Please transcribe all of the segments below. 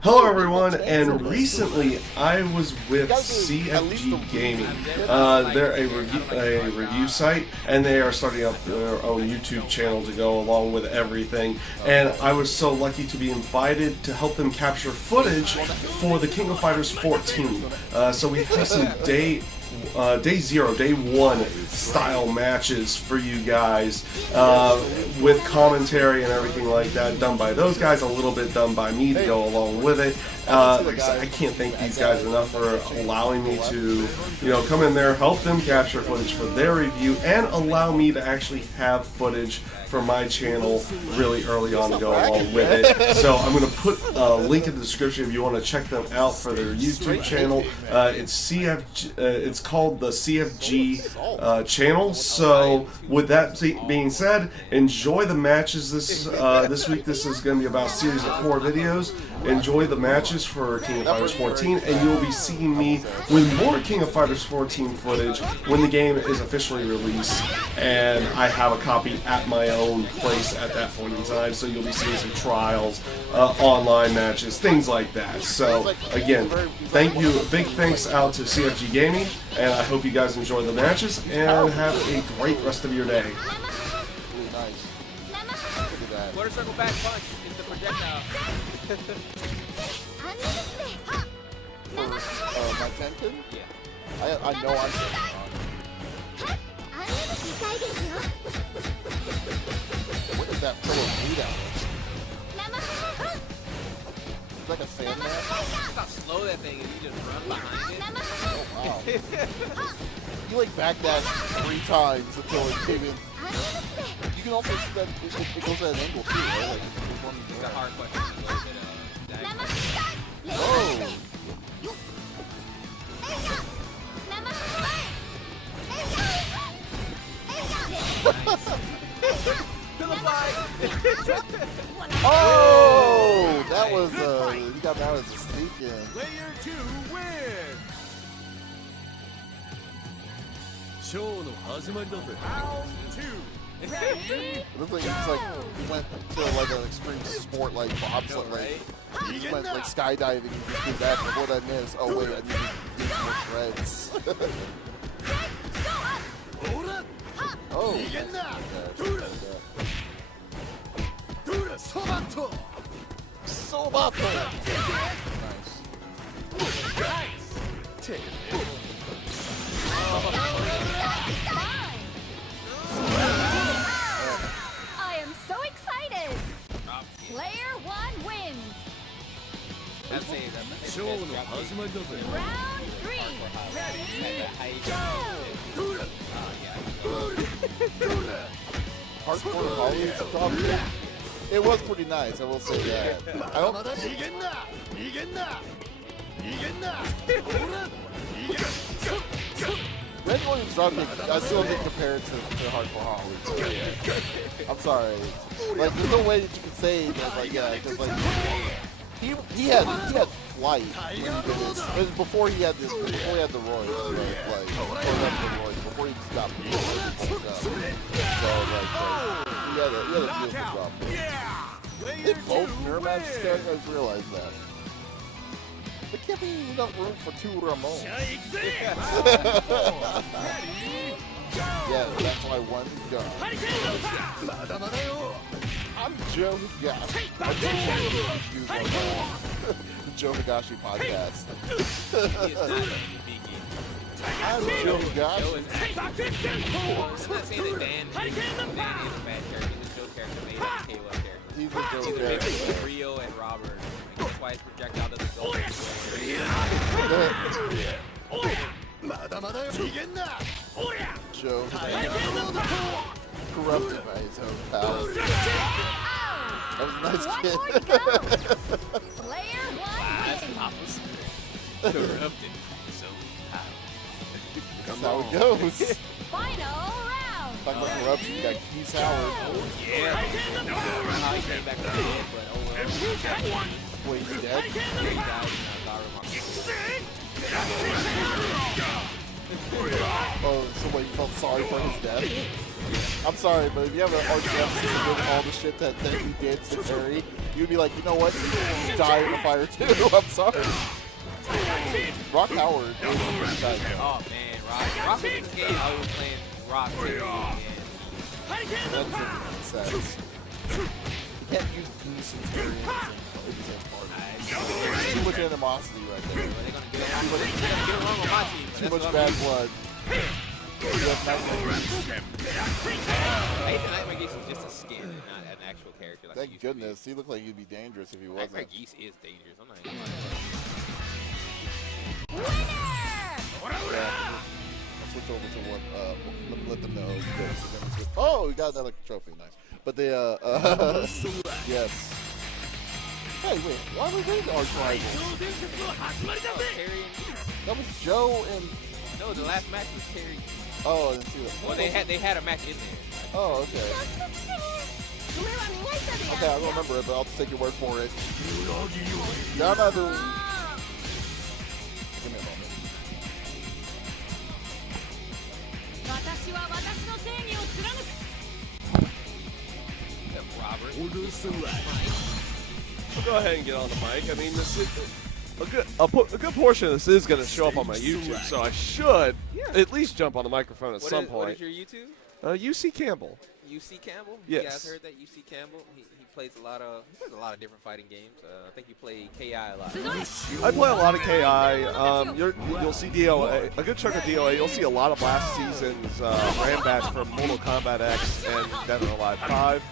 Hello everyone, and recently I was with CFG Gaming. They're a review site, and they are starting up their own YouTube channel to go along with everything. And I was so lucky to be invited to help them capture footage for the King of Fighters 14. So we have some day 1 style matches for you guys, with commentary and everything like that done by those guys, a little bit done by me to go along with it. Like I said, I can't thank these guys enough for allowing me to, come in there, help them capture footage for their review, and allow me to actually have footage for my channel really early on to go along with it. So I'm going to put a link in the description if you want to check them out for their YouTube channel. It's called the CFG channel. So with that being said, enjoy the matches this week. This is going to be about a series of 4 videos. Enjoy the matches for King of Fighters 14, and you'll be seeing me with more King of Fighters 14 footage when the game is officially released, and I have a copy at my own place at that point in time, so you'll be seeing some trials, online matches, things like that. So again, thank you, big thanks out to CFG Gaming, and I hope you guys enjoy the matches and have a great rest of your day. Quarter circle back punch is the projectile. My Tenkin? Yeah. I know I'm What is that pillow made out of? It's like a sandman? Look how slow that thing is. You just run behind it. Oh, wow. You like back that 3 times until it came in. You can also see that it goes at an angle too, right? Like, It's a hard question. A little bit of diagonal. oh! Oh! That was, you got that as a sneak in. Player 2 wins! Round 2. Ready? It looks like it's like he went to like an extreme sport like bobsled, like he just went like skydiving and just did that. Before that miss, oh wait, I need to do more shreds. Oh. Sobato. I am so excited! Player 1 wins! That's it. That's it. Round 3! Ready? Hardcore Holly's it was pretty nice, I will say that. I don't. Red Williams dropkick, I still think compared to Hardcore Holly. I'm sorry. Like, there's no way that you can say that, like, yeah, because, like, he had flight when he did this. It was before he had the roids, right? Like, before he stopped. So, like, he had a beautiful drop. They both mirror match stars, I just realized that. There can't be enough room for 2 Ramones. Yeah, that's why 1's gone. I'm Joe Higashi. The Joe Higashi podcast. I'm Joe Higashi. I'm not saying that Dan is a bad character. He's a Joe character. He's a Kayla character. He's a Joe He's a character. mix of Rio and Robert. That's why his projectile doesn't go. Joe corrupted by his own power. That was a nice One kid. more to go! Player 1 wins! Corrupted. So That's how it goes. Final round! Talking about corruption, you got Keith Howard. yeah. How he came back to the dead, but oh well. Wait, he's dead? He died in Garu. Oh, somebody felt sorry for his death. I'm sorry, but if you have an arch nemesis with all the shit that he did to Terry, you'd be like, you know what? You die in the fire too. I'm sorry. Rock Howard. Oh man, Rock in this game, I was playing Rock again. That's sense. You can't use Goose and Terry in the same party. Too much animosity right there. They're gonna get along on my team. Too much bad blood. You have Nightmare Geese. Nightmare Geese is just a skin, not an actual character. Like Thank goodness. He looked like he'd be dangerous if he wasn't. Nightmare Geese is dangerous. I'm not gonna lie. Yeah. I'll switch over to what, let them know. Oh, we got another trophy. Nice. But they, yes. Hey, wait, why are we doing the arch rivals? Terry and That was Joe and... no, the last match was Terry. Oh, I didn't see that. Well, they had a match in there. Oh, okay. Okay, I don't remember it, but I'll just take your word for it. Yamadu. Give me a moment. Robert. I'll go ahead and get on the mic. I mean, this is a good portion of this is going to show up on my YouTube, so I should at least jump on the microphone at some What point. is your YouTube? UC Campbell. UC Campbell? Yes. You guys heard that? UC Campbell? He plays a lot of different fighting games. I think you play KI a lot. I play a lot of KI. You'll see DOA, a good chunk of DOA. You'll see a lot of last season's Rambats from Mortal Kombat X and Dead or Alive 5.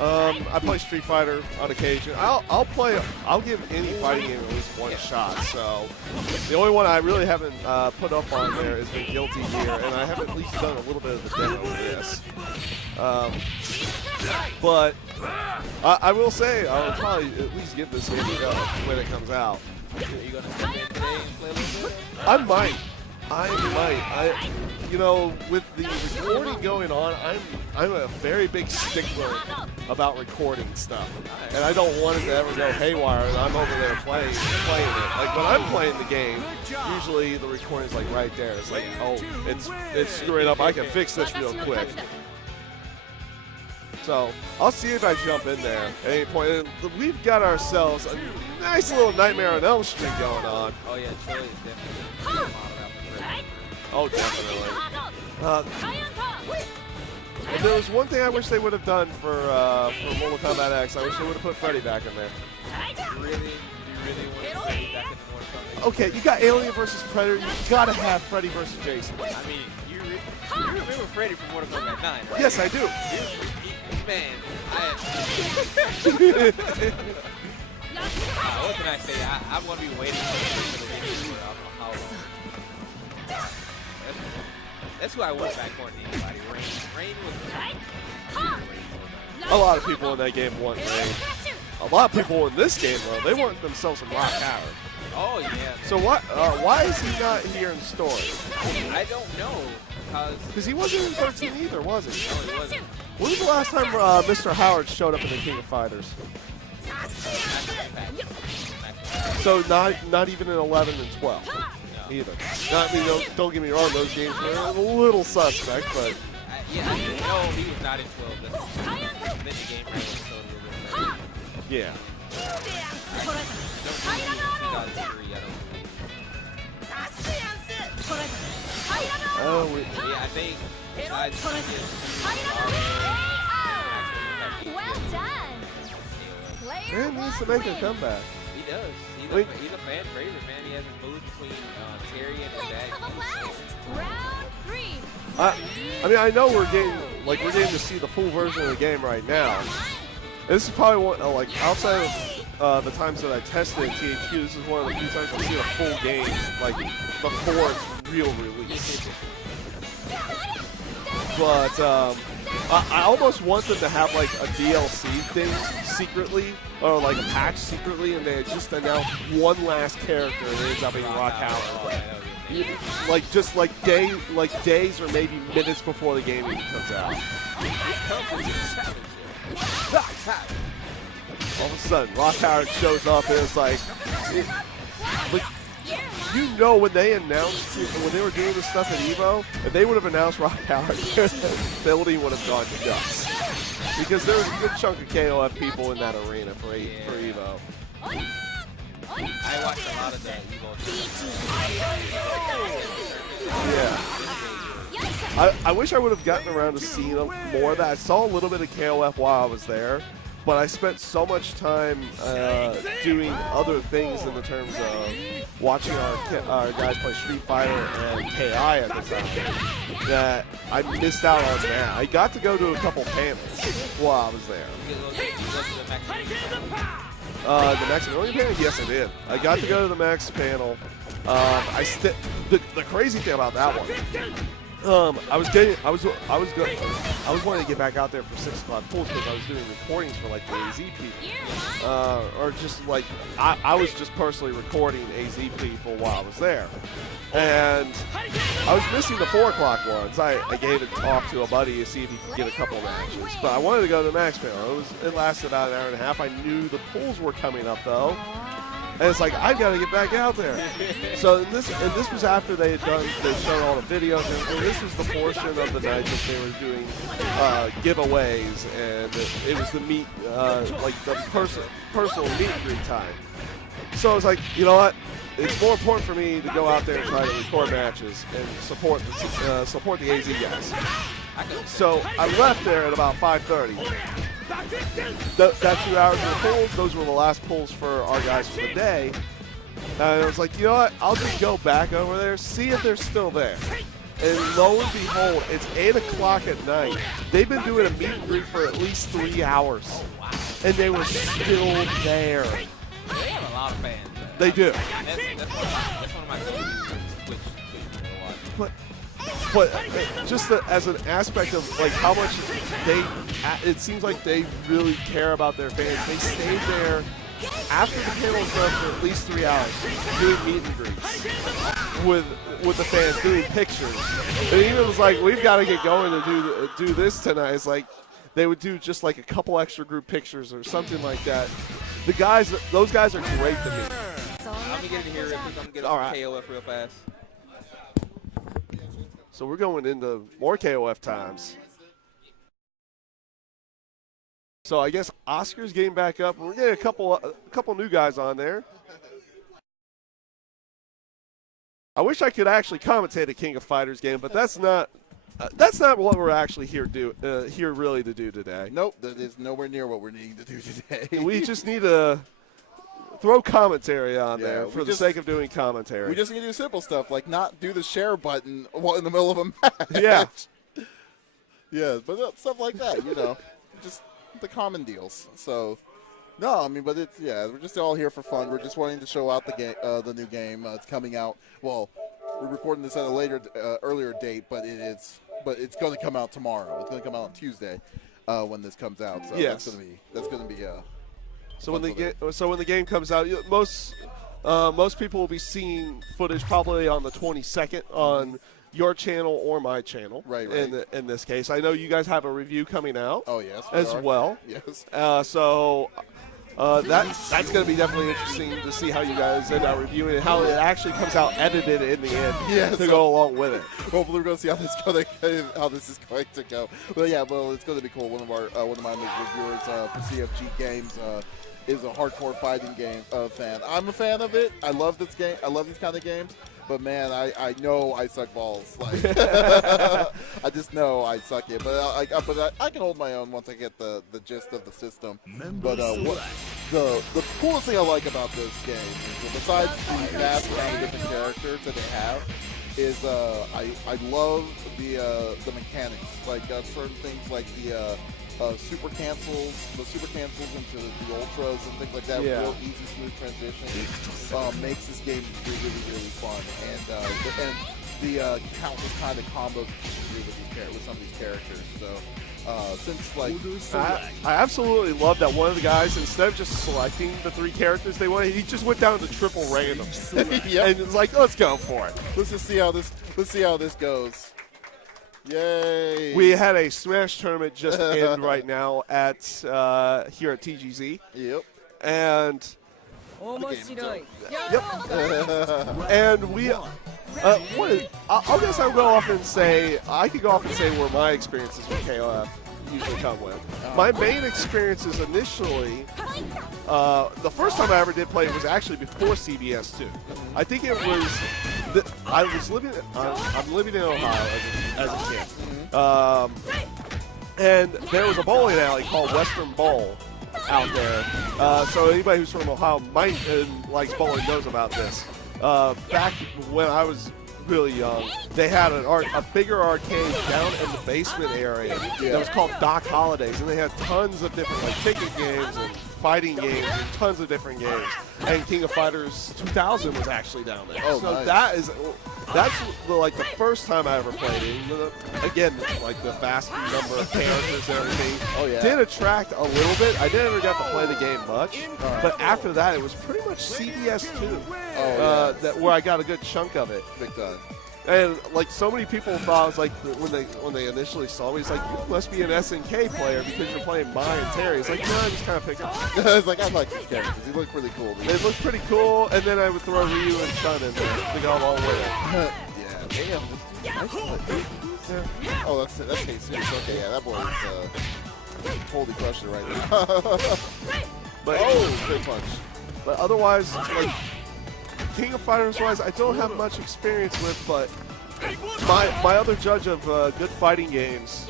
I play Street Fighter on occasion. I'll give any fighting game at least one shot. So the only one I really haven't put up on there has been Guilty Gear, and I have at least done a little bit of the demo of this. But I will say I'll probably at least give this game a go when it comes out. Are you gonna step in today and play a little bit? I might. With the recording going on, I'm a very big stickler about recording stuff, and I don't want it to ever go haywire. And I'm over there playing it. Like when I'm playing the game, usually the recording's like right there. It's like, oh, it's screwing up. I can fix this real quick. So I'll see if I jump in there at any point. And we've got ourselves a nice little Nightmare on Elm Street going on. Oh yeah, Troy is definitely modeled after. Oh, definitely. If there was one thing I wish they would have done for Mortal Kombat X, I wish they would have put Freddy back in there. You really want to Freddy back in the Mortal Kombat? Okay, you got Alien versus Predator. You gotta have Freddy versus Jason. I mean, you remember Freddy from Mortal Kombat 9, right? Yes, I do. Man, what can I say? I'm going to be waiting for the video for I don't know how long. That's who I was back more than anybody. Rain was A lot of people in that game want Rain. A lot of people in this game, though, they want themselves some Rock Howard. Oh, yeah. So why is he not here in story? I don't know. Because he wasn't in 13 either, was he? No, he wasn't. When was the last time Mr. Howard showed up in the King of Fighters? So not even in 11 and 12 either. Don't get me wrong, those games were a little suspect, but yeah, I didn't know he was not in 12. Then the game ran so a little bit. yeah. 2003, Oh, yeah, I think. Well done. man needs to make a comeback. He does. He's a fan favorite, man. He hasn't moved between Terry and his Let's dad. have a blast. Round 3. I mean, I know we're getting to see the full version of the game right now. This is probably one outside of the times that I tested in THQ. This is one of the few times I see a full game before its real release. But I almost want them to have like a DLC thing secretly, or like a patch secretly, and they just announce one last character and it ends up being Rock Howard. Days or maybe minutes before the game even comes out. All of a sudden, Rock Howard shows up and it's like, you know when they announced when they were doing this stuff at Evo, if they would have announced Rock Power, the building would have gone nuts. Because there was a good chunk of KOF people in that arena for Evo. I watched a lot of that Evo. Yeah. I wish I would have gotten around to seeing more of that. I saw a little bit of KOF while I was there, but I spent so much time doing other things in the terms of watching our guys play Street Fighter and KI at the time that I missed out on that. I got to go to a couple panels while I was there. The Maximilian panel? Yes, I did. I got to go to the Max panel. The crazy thing about that one, I was wanting to get back out there for 6 o'clock pools because I was doing recordings for like the AZ people, or just like I was just personally recording AZ people while I was there, and I was missing the 4 o'clock ones. I gave it off to a buddy to see if he could get a couple matches, but I wanted to go to the Max panel. It lasted about an hour and a half. I knew the pools were coming up though. And it's like, I got to get back out there. So this was after they showed all the videos, and this was the portion of the night that they were doing giveaways, and it was the like the personal meet and greet time. So I was like, you know what? It's more important for me to go out there and try to record matches and support the AZ guys. So I left there at about 5:30. That 2 hours of the pulls, those were the last pulls for our guys for the day. And I was like, you know what? I'll just go back over there, see if they're still there. And lo and behold, it's 8 o'clock at night. They've been doing a meet and greet for at least 3 hours. And they were still there. They have a lot of fans. They do. That's one of my Twitch videos to watch. But just as an aspect of like how much it seems like they really care about their fans. They stayed there after the panel was done for at least 3 hours doing meet and greets with the fans, doing pictures. And even was like, we've got to get going to do this tonight. It's like they would do just like a couple extra group pictures or something like that. Those guys are great to me. I'm gonna get in here real quick. I'm gonna get All right. KOF real fast. So we're going into more KOF times. So I guess Oscar's getting back up. We're getting a couple new guys on there. I wish I could actually commentate a King of Fighters game, but that's not what we're actually here really to do today. Nope, that is nowhere near what we're needing to do today. We just need to throw commentary on there for the sake of doing commentary. We just need to do simple stuff like not do the share button while in the middle of a match. Yeah. Yeah, but stuff like that, just the common deals. So, no, I mean, but we're just all here for fun. We're just wanting to show out the new game. It's coming out. Well, we're recording this at a earlier date, but it's going to come out tomorrow. It's going to come out on Tuesday when this comes out. So yes. that's going to be. So when the game comes out, most people will be seeing footage probably on the 22nd on your channel or my channel. Right. In this case, I know you guys have a review coming out. Oh yes. As well. Yes. So that's going to be definitely interesting to see how you guys end up reviewing it, how it actually comes out edited in the end to go along with it. Hopefully, we're going to see how this is going to go. But yeah, it's going to be cool. One of my reviewers for CFG Games. Is a hardcore fighting game fan. I'm a fan of it. I love this game. I love these kind of games. But man, I know I suck balls. Like I just know I suck it. But I can hold my own once I get the gist of the system. But the coolest thing I like about this game, besides the vast amount of different characters that they have, is I love the mechanics. Like certain things like the super cancels into the ultras and things like that. Yeah. Real easy, smooth transition makes this game really, really fun. And the countless kind of combos you can do with some of these characters. So since like I absolutely love that one of the guys, instead of just selecting the 3 characters they wanted, he just went down to triple random. Yep. And it's like, let's go for it. Let's see how this goes. Yay! We had a Smash tournament just end right now at here at TGZ. Yep. And And we, I guess I'll go off and say, I could go off and say where my experiences with KOF usually come with. My main experiences initially, the first time I ever did play it was actually before CBS2. I think it was, I'm living in Ohio as a kid. And there was a bowling alley called Western Bowl out there. So anybody who's from Ohio might and likes bowling knows about this. Back when I was really young, they had a bigger arcade down in the basement area that was called Doc Holidays, and they had tons of different like ticket games and fighting games and tons of different games. And King of Fighters 2000 was actually down there. Oh, so nice. that's like the first time I ever played it. Again, like the vast number of characters and everything. Oh, yeah. Did attract a little bit. I never got to play the game much, but after that, it was pretty much CBS2 where I got a good chunk of it. Big time. And like so many people thought, I was like, when they initially saw me, it's like, you must be an SNK player because you're playing Mai and Terry. It's like, no, I just kind of picked up. It's like, I like these characters. They look really cool. They look pretty cool, and then I would throw Ryu and Chun in there to go along with it. Yeah, damn. Oh, that's Jesus. Okay, yeah, that boy is totally crushed it right now. But big punch. But otherwise, like King of Fighters wise, I don't have much experience with, but my other judge of good fighting games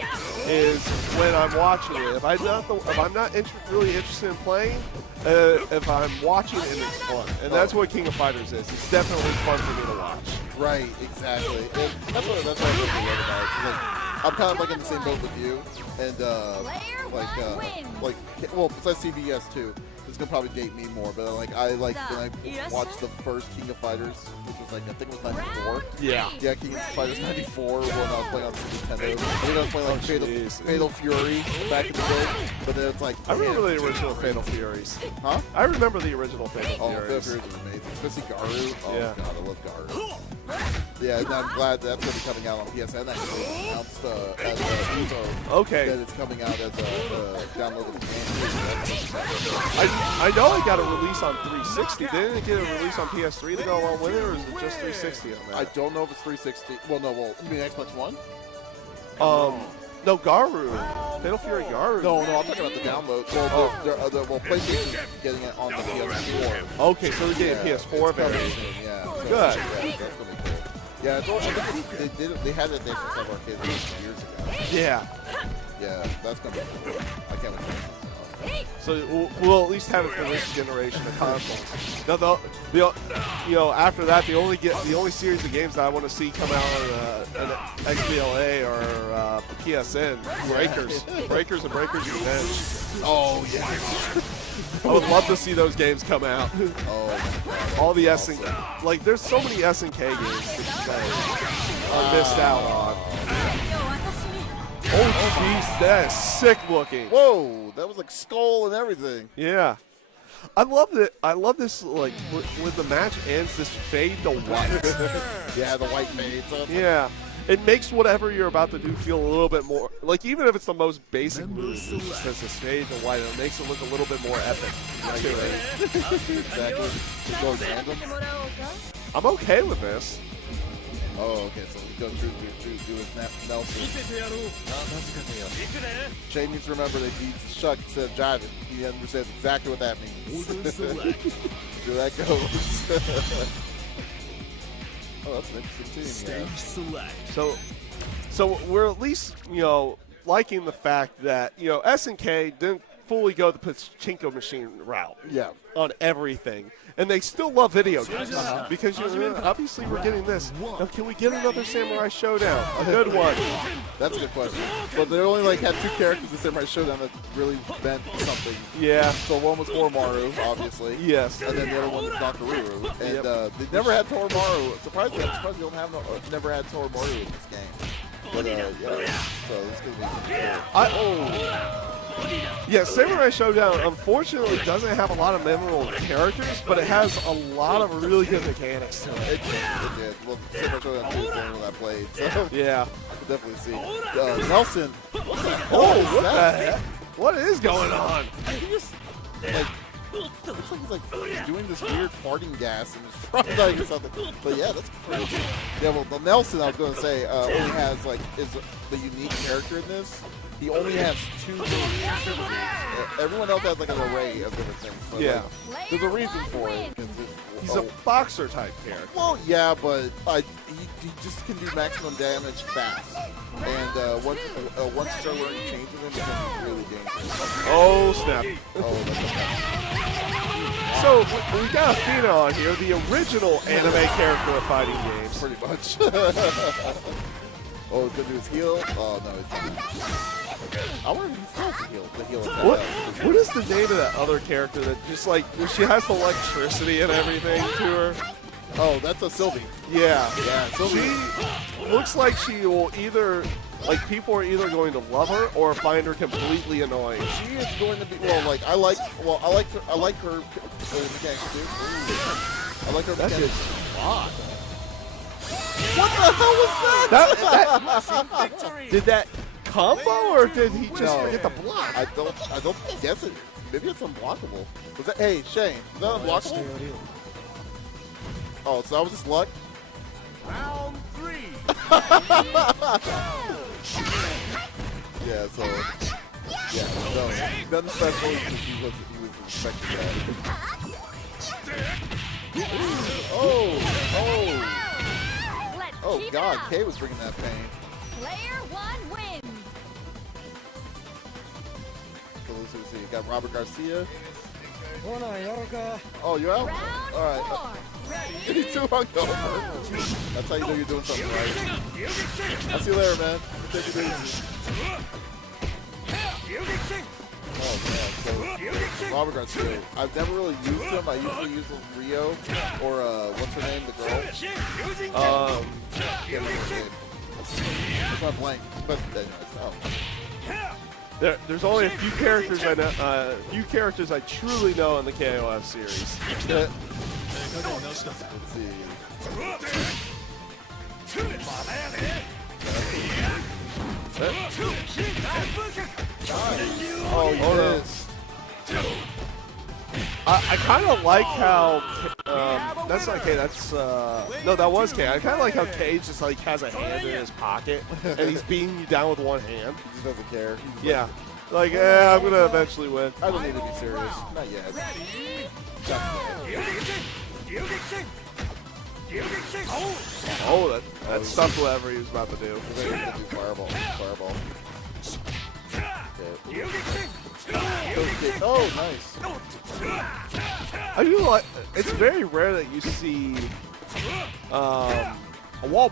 is when I'm watching it. If I'm not really interested in playing, if I'm watching it and it's fun, and that's what King of Fighters is. It's definitely fun for me to watch. Right, exactly. And that's what I really love about it. Like, I'm kind of like in the same boat with you, and well, besides CBS too. It's gonna probably date me more, but when I watched the first King of Fighters, which was like I think it was 94. Yeah. Yeah, King of Fighters 94 when I was playing on Super Nintendo. I think I was playing like Fatal Fury back in the day, but then it's like I remember the original Fatal Furies. Huh? I remember the original Fatal Fatal Furies. Furies was amazing, especially Garu. Oh Yeah. god, I love Garu. Yeah, and I'm glad that's gonna be coming out on PSN. Actually announced as a Evo. Okay. That it's coming out as a downloadable game. I know it got a release on 360. Didn't it get a release on PS3 to go along with it, or is it just 360 on I that? don't know if it's 360. Well, no. Well, you mean Xbox One? No, Garu. Fatal Fury Garu. No, I'm talking about the download. Well, PlayStation's getting it on the PS4. Okay, so they're getting PS4 version. Yeah. So, Good. Yeah, that's gonna be cool. Yeah, I think they had it there for some arcade years ago. Yeah. Yeah, that's gonna be cool. I can't wait. So we'll at least have it for this generation of consoles. Now, after that, the only series of games that I want to see come out on an XBLA or PSN, Breakers and Breakers Revenge. Oh yeah. I would love to see those games come out. Oh. All the SNK, like there's so many SNK games that I missed out on. Oh jeez, that is sick looking. Whoa, that was like skull and everything. Yeah. I love this, like, when the match ends, this fade to white. Yeah, the white fade. So Yeah. It makes whatever you're about to do feel a little bit more, like, even if it's the most basic move, it just says this fade to white, it makes it look a little bit more epic. Exactly. Just go random. I'm okay with this. Oh, okay, so we go through his Nelson. Jay needs to remember that he's Chuck instead of jiving. He understands exactly what that means. There that goes. Oh, that's an interesting team. Yeah. So we're at least, liking the fact that, SNK didn't fully go the pachinko machine route. Yeah. On everything. And they still love video games. Because obviously we're getting this. Now, can we get another Samurai Showdown? A good one. That's a good question. But they only had two characters in Samurai Showdown that really meant something. Yeah. So one was Horomaru, obviously. Yes. And then the other one was Nakaruru. And they never had Horomaru. Surprisingly, I'm surprised they don't have never had Horomaru in this game. But yeah, so it's gonna be cool. Yeah, Samurai Showdown unfortunately doesn't have a lot of memorable characters, but it has a lot of really good mechanics to it. It did. Well, Samurai Showdown 2 is the only one I played, so yeah. I could definitely see. Nelson. What the heck? What is going on? He just, like, looks like he's doing this weird farting gas in his front leg or something. But yeah, that's crazy. Yeah, well, the Nelson, I was going to say, only has, like, is the unique character in this. He only has 2 moves. Everyone else has, like, an array of different things. But, Yeah. like, there's a reason for it. He's a boxer type character. Well, yeah, but he just can do maximum damage fast. And once you start learning changes in him, it becomes really dangerous. Oh, snap. Oh, that's okay. So, we got Athena on here, the original anime character of fighting games. Pretty much. Oh, it's gonna do his heal? Oh, no, it's not. I wonder if he still has the heal attack. What is the name of that other character that just like, she has the electricity and everything to her? Oh, that's a Sylvie. Yeah. Yeah, Sylvie. She looks like she will either, like, people are either going to love her or find her completely annoying. She is going to be, well, like, I like her mechanics too. I like her mechanics. Wow. What the hell was that? Did that combo or did he just forget the block? I don't guess it. Maybe it's unblockable. Was that, hey, Shane, was that unblockable? Oh, so that was just luck? Round 3. Yeah, so, yeah, no, nothing special because he was expecting that. Oh God, Kay was bringing that pain. Player 1 wins. So let's see, you got Robert Garcia. Oh, Oh, you out? Round All right. 4. Ready? He's too hungover. That's how you know you're doing something right. I'll see you later, man. Take it easy. Oh man, so Robert Garcia. I've never really used him. I usually use Rio or what's her name, the girl. Can't remember her name. It's not blank, but anyways, oh. There's only a few characters I know, I truly know in the KOF series. Let's see. Oh, yes. I kind of like how that's not K. That's no, that was K. I kind of like how Cage just like has a hand in his pocket and he's beating you down with one hand. He just doesn't care. He's Yeah, like I'm gonna eventually win. I don't need to be serious. Not yet. Oh, that stuff whatever he was about to do. We're gonna do fireball. Fireball. Okay. Oh, nice. I do like. It's very rare that you see a wall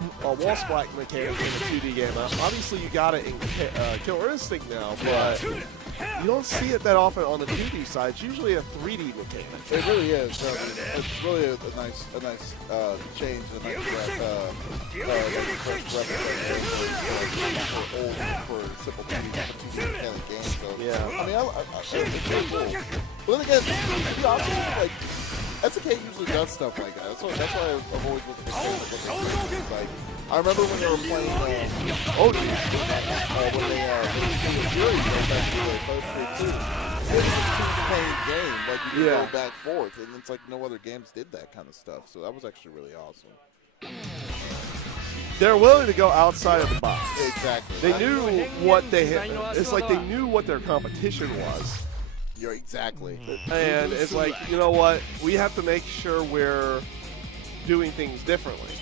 splat mechanic in a 2D game. Obviously, you got it in Killer Instinct now, but you don't see it that often on the 2D side. It's usually a 3D mechanic. It really is. It's really a nice change, a nice for simple 2D mechanic game. So Yeah. I mean, it's really cool. But then again, to be honest, like SNK usually does stuff like that. That's why I've always looked at like. I remember when they were playing, when they were doing the series, it was a two-playing game, like you could go back and forth, and it's like no other games did that kind of stuff, so that was actually really awesome. They're willing to go outside of the box. Exactly. They knew what they had. It's like they knew what their competition was. You're exactly. And it's like, you know what? We have to make sure we're doing things differently.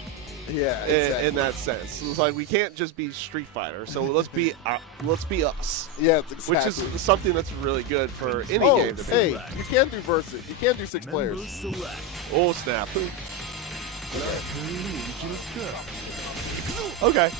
Yeah, exactly. In that sense, it's like we can't just be Street Fighter. So let's be us. Yeah, exactly. Which is something that's really good for any game to be. Hey, you can't do versus. You can't do 6 players. Oh snap! Okay.